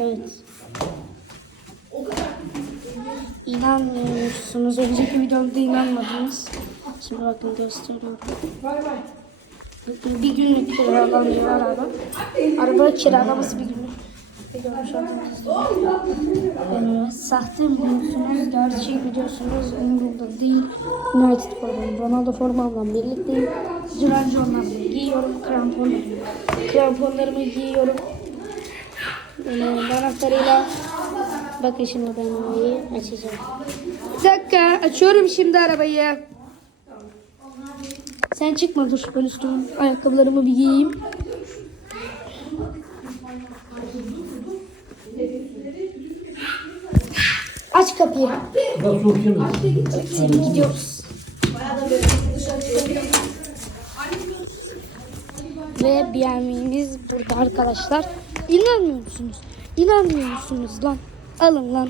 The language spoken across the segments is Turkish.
Evet. İnanmıyorsunuz. Önceki videomda inanmadınız. Şimdi bakın gösteriyorum. Bir günlük kiralanıyor araba. Araba kiralaması bir günlük. Bir görmüş sahte mi diyorsunuz, gerçek mi diyorsunuz umurumda değil. United formam, Ronaldo formamla birlikteyim. Direnci onlarla giyiyorum, krampon, kramponlarımı giyiyorum. Yani anahtarıyla bakın şimdi ben arabayı açacağım. Bir dakika açıyorum şimdi arabayı. Sen çıkma dur ben üstüme ayakkabılarımı bir giyeyim. Aç kapıyı. Şimdi gidiyoruz. Ve BMW'miz burada arkadaşlar. İnanmıyor musunuz? İnanmıyor musunuz lan? Alın lan.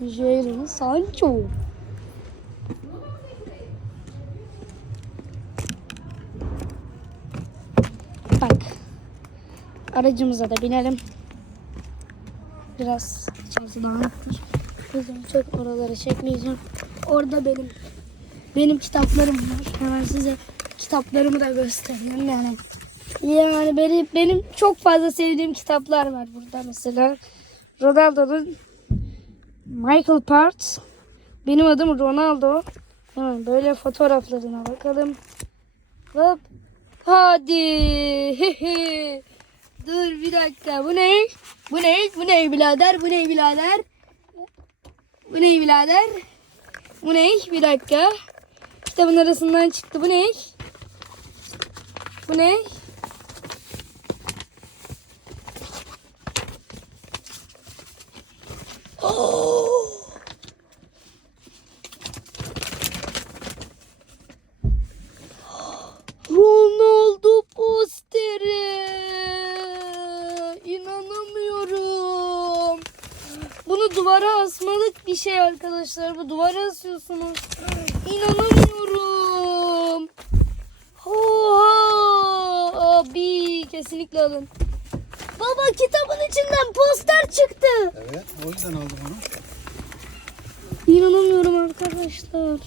Jadon Sancho. Bak. Aracımıza da binelim. Biraz içerisi dağınıktır. O çok oraları çekmeyeceğim. Orada benim benim kitaplarım var. Hemen size kitaplarımı da göstereyim yani. Yani benim, benim çok fazla sevdiğim kitaplar var burada mesela. Ronaldo'nun Michael Part. Benim adım Ronaldo. Hemen böyle fotoğraflarına bakalım. Hop. Hadi. Dur bir dakika. Bu ne? Bu ne? Bu ne birader? Bu ne birader? Bu ne birader? Bu ne? Bir dakika. Kitabın arasından çıktı. Bu ne? Bu ne? Oh! Ronaldo posteri. İnanamıyorum. Bunu duvara asmalık bir şey arkadaşlar. Bu duvara asıyorsunuz. İnanamıyorum. Oha! Abi kesinlikle alın. Baba kitabın içinden poster çıktı. Evet, o yüzden aldım onu. İnanamıyorum arkadaşlar.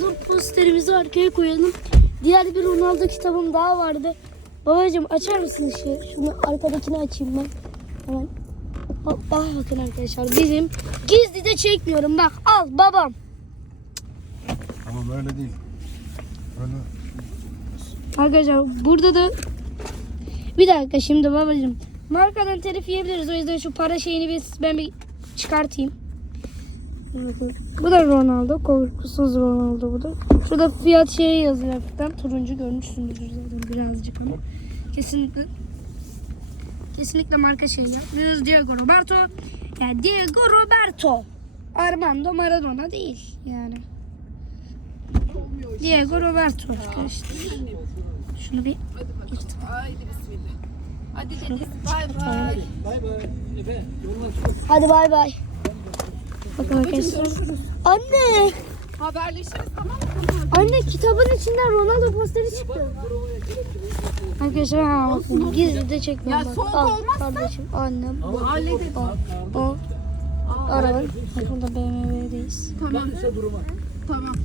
Dur posterimizi arkaya koyalım. Diğer bir Ronaldo kitabım daha vardı. Babacığım açar mısın ışığı? Şunu arkadakini açayım ben. Hemen. Hoppa bakın arkadaşlar bizim gizli de çekmiyorum. Bak al babam. Ama böyle değil. Böyle Arkadaşlar burada da bir dakika şimdi babacığım. Markadan telif yiyebiliriz. O yüzden şu para şeyini biz ben bir çıkartayım. Bu da Ronaldo. Korkusuz Ronaldo bu da. Şurada fiyat şeyi yazıyor hafiften. Turuncu görmüşsündür zaten birazcık ama. Kesinlikle kesinlikle marka şey yapmıyoruz. Diego Roberto. Yani Diego Roberto. Armando Maradona değil yani. Diego Roberto arkadaşlar. Şunu bir Haydi bismillah. Hadi deniz bay bay. Bay bay. Hadi bay bay. Bakın arkadaşlar. Anne! Haberleşiriz tamam mı? Anne kitabın içinden Ronaldo posteri çıktı. Arkadaşlar ha bakın gizli de çekmiyorum. Ya soğuk olmazsa- Kardeşim annem. Hallederiz. O. Araba. Bakın da BMW'deyiz. Tamam.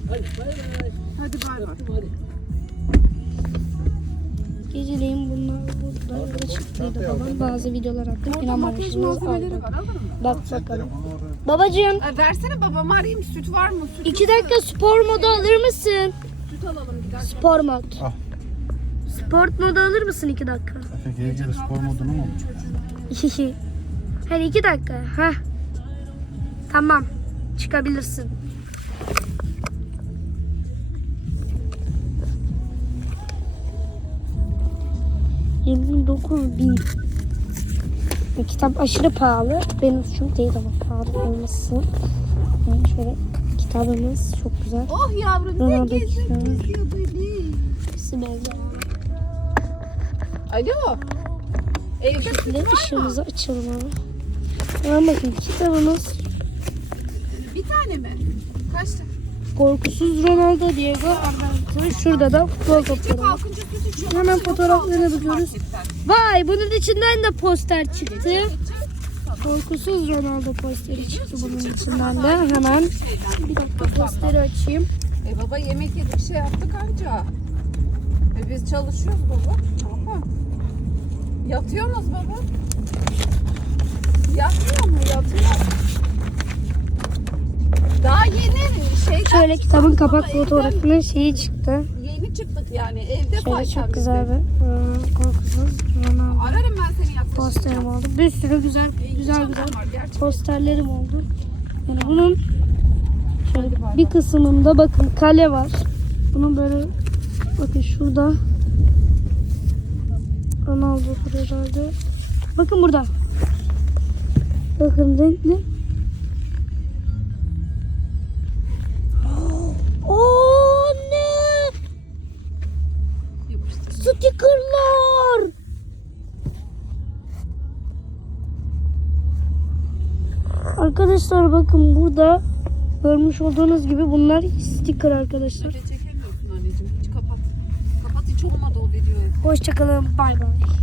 Hadi bay bay. Hadi bay bay. Hadi. Geceleyin bunlar burada. Burada çıktıydı falan. Bazı videolar attım. Aldım. alır mı? Bak bakalım. Babacığım E, versene babamı arayayım süt var mı? Süt, iki dakika spor modu alır mısın? süt alalım giderken. Spor mod. Al. Sport modu alır mısın iki dakika? Efe geri gibi spor modunu mu? Hadi iki dakika. Heh. Tamam. Çıkabilirsin. Yirmi dokuz bin. Bu kitap aşırı pahalı. Benim suçum değil ama pahalı olması. Yani şöyle kitabımız çok güzel. Oh yavrum ne gezdin kitabı. geziyor bebeğim. Hepsi benzer. Alo. Evde var mı? ışığımızı açalım abi. Hemen bakın kitabımız Bir tane mi? Kaç tane? Korkusuz Ronaldo, Diego Arnautovic. Şurada da futbol topları var. Hemen fotoğraflarına bakıyoruz. Vay bunun içinden de poster çıktı. Korkusuz Ronaldo posteri çıktı bunun içinden de. Hemen bir dakika posteri açayım. E baba yemek yedik şey yaptık anca. E biz çalışıyoruz baba. Baba. Yatıyorsunuz baba. Yatmıyor mu? Yatıyor. Daha yeni şey Şöyle kitabın kapak fotoğrafının şeyi çıktı. yeni çıktık yani evde Şöyle çok güzel bir e, korkusuz Ronaldo Ararım ben seni yatsın. posterim oldu. Bir sürü güzel güzel güzel var posterlerim oldu. Yani bunun şöyle bir kısmında bakın kale var. Bunun böyle bakın şurada Ronaldo'dur herhalde. Bakın burada. Bakın renkli. Arkadaşlar bakın burada görmüş olduğunuz gibi bunlar sticker arkadaşlar. Öyle çekemiyorsun anneciğim. Hiç kapat. Kapat hiç olmadı o videoyu. Hoşçakalın. Bay bay.